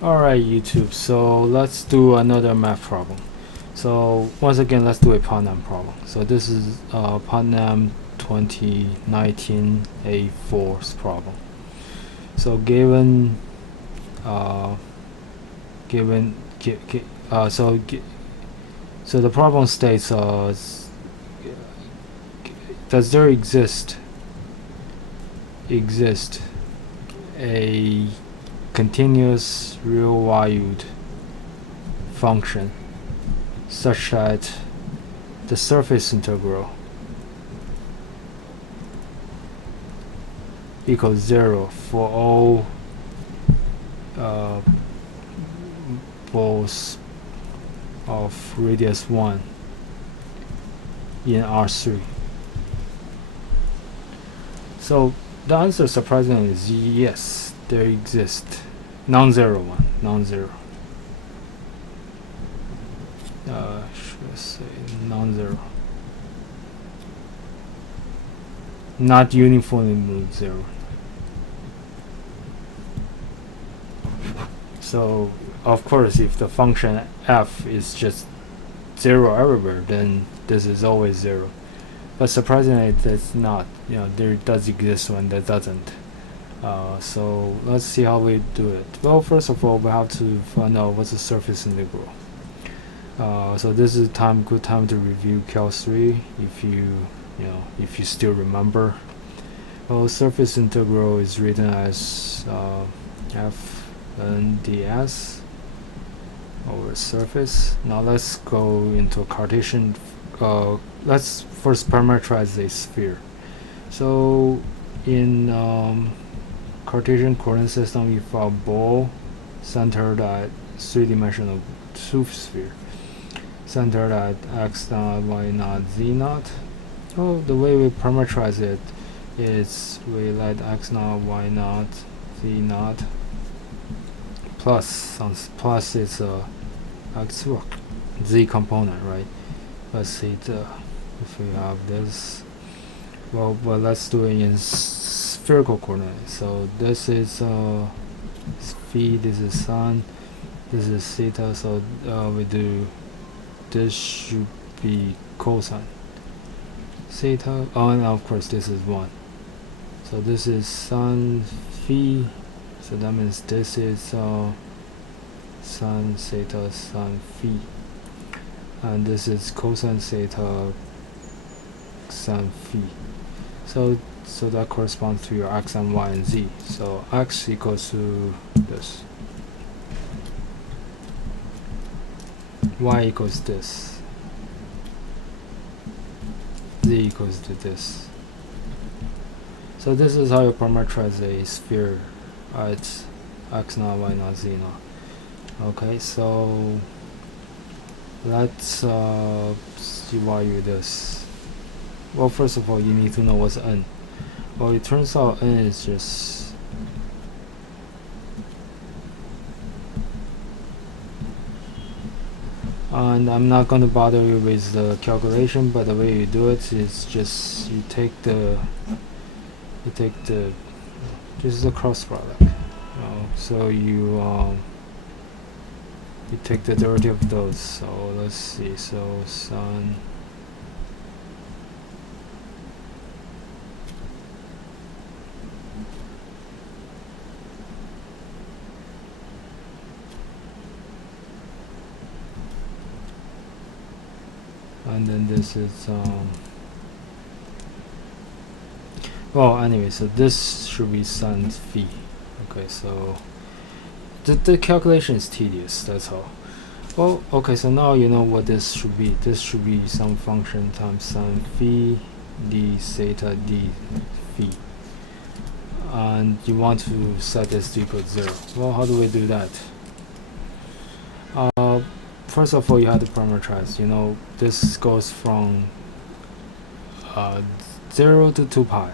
Alright YouTube, so let's do another math problem. So once again, let's do a putnam problem. So this is putnam 2019 A4's problem. So uh, given so the problem states does there exist a continuous real-valued function such that the surface integral equals 0 for all balls of radius 1 in R3. So the answer surprisingly is yes, there exists non-zero one, non-zero. Should I say non-zero? Not uniformly moved zero. So of course, if the function f is just 0 everywhere, then this is always 0. But surprisingly, that's not. There does exist one that doesn't. So let's see how we do it. Well, first of all, we have to find out what's the surface integral. So this is good time to review Cal 3 if you still remember. Well, surface integral is written as f n ds over surface. Now let's go into Cartesian. Let's first parameterize a sphere. So in Cartesian coordinate system, you have a ball centered at three-dimensional sphere, centered at x naught, y naught, z naught. Oh, the way we parameterize it is we let x naught, y naught, z naught plus is x z component, right? Let's see if we have this. Well, let's do it in spherical coordinates. So this is phi, this is sun, this is theta. So we do this should be cosine theta. Oh, and of course this is 1. So this is sun phi. So that means this is sun theta sun phi, and this is cosine theta sun phi. So that corresponds to your x and y and z. So x equals to this, y equals this, z equals to this. So this is how you parameterize a sphere at x naught, y naught, z naught. Okay, so let's see why you this. Well, first of all, you need to know what's n. Well, it turns out n is just and I'm not going to bother you with the calculation, but the way you do it is just you take the this is a cross product. So you take the derivative of those. So let's see. So sun and then this is well, anyway, so this should be sun phi. Okay, so the calculation is tedious, that's all. Well, okay, so now you know what this should be. This should be some function times sun phi d theta d phi, and you want to set this to equal 0. Well, how do we do that? First of all, you have to parameterize. This goes from 0 to 2 pi,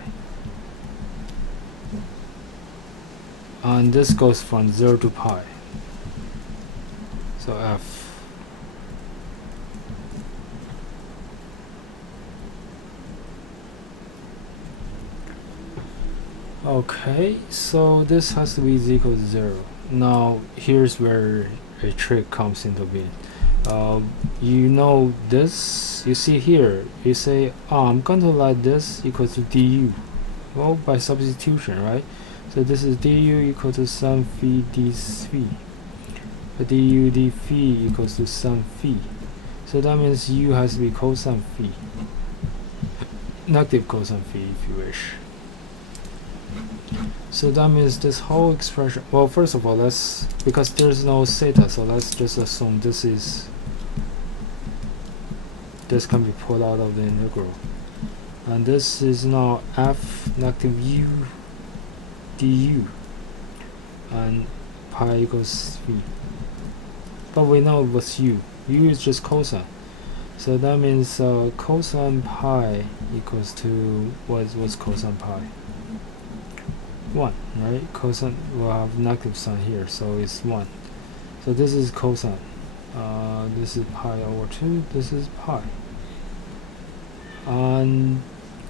and this goes from 0 to pi. So f okay, so this has to be equal to 0. now here's where a trick comes into being. You know this, you see here, you say, oh, I'm going to let this equal to du. Well, by substitution, right? So this is du equal to some phi d phi. Du d phi equals to some phi. So that means u has to be cosine phi. Negative cosine phi, if you wish. So that means this whole expression, well, first of all, let's, because there's no theta, so let's just assume this can be pulled out of the integral. And this is now f negative u du, and pi equals phi. But we know what's u. U is just cosine. So that means cosine pi equals to, what's cosine pi? 1, right? Cosine, we'll have negative sign here, so it's 1. So this is cosine. This is pi over 2, this is pi. And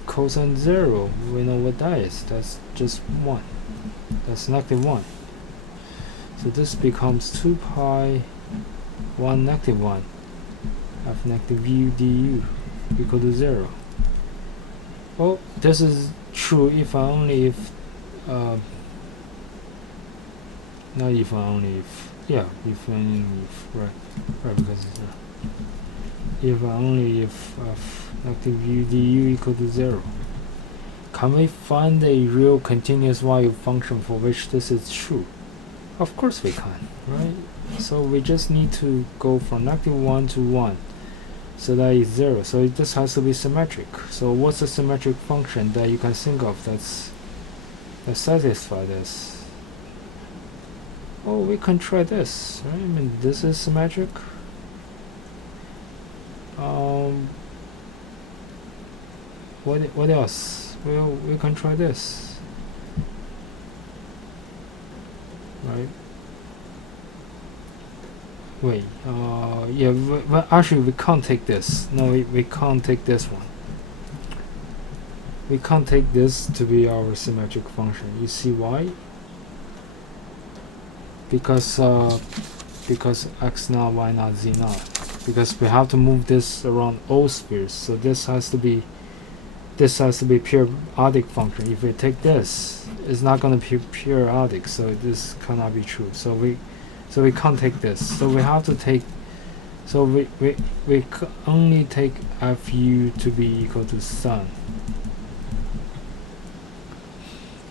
cosine 0, we know what that is. That's just 1. That's negative 1. So this becomes 2 pi 1 negative 1 f negative u du equal to 0. Well, this is true if and only if not if and only if, yeah, if and only if, right, because it's if and only if f negative u du equal to 0. Can we find a real continuous value function for which this is true? Of course we can, right? So we just need to go from negative 1 to 1. So that is 0. So this has to be symmetric. So what's a symmetric function that you can think of that satisfies this? Oh, we can try this, right? I mean, this is symmetric. What else? Well, we can try this, right? Wait, yeah, but actually we can't take this. No, we can't take this one. We can't take this to be our symmetric function. You see why? Because x naught, y naught, z naught. Because we have to move this around all spheres. So this has to be periodic function. If we take this, it's not going to be periodic. So this cannot be true. So we can't take this. So we have to take. So we only take fu to be equal to sun.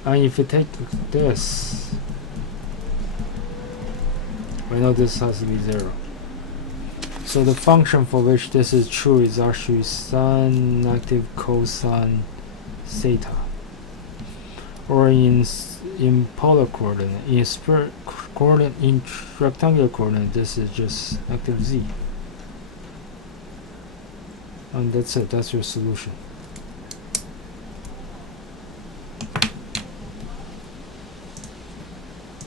And if we take this, we know this has to be 0. So the function for which this is true is actually sin negative cosine theta. Or in polar coordinate, in rectangular coordinate, this is just negative z. And that's it, that's your solution.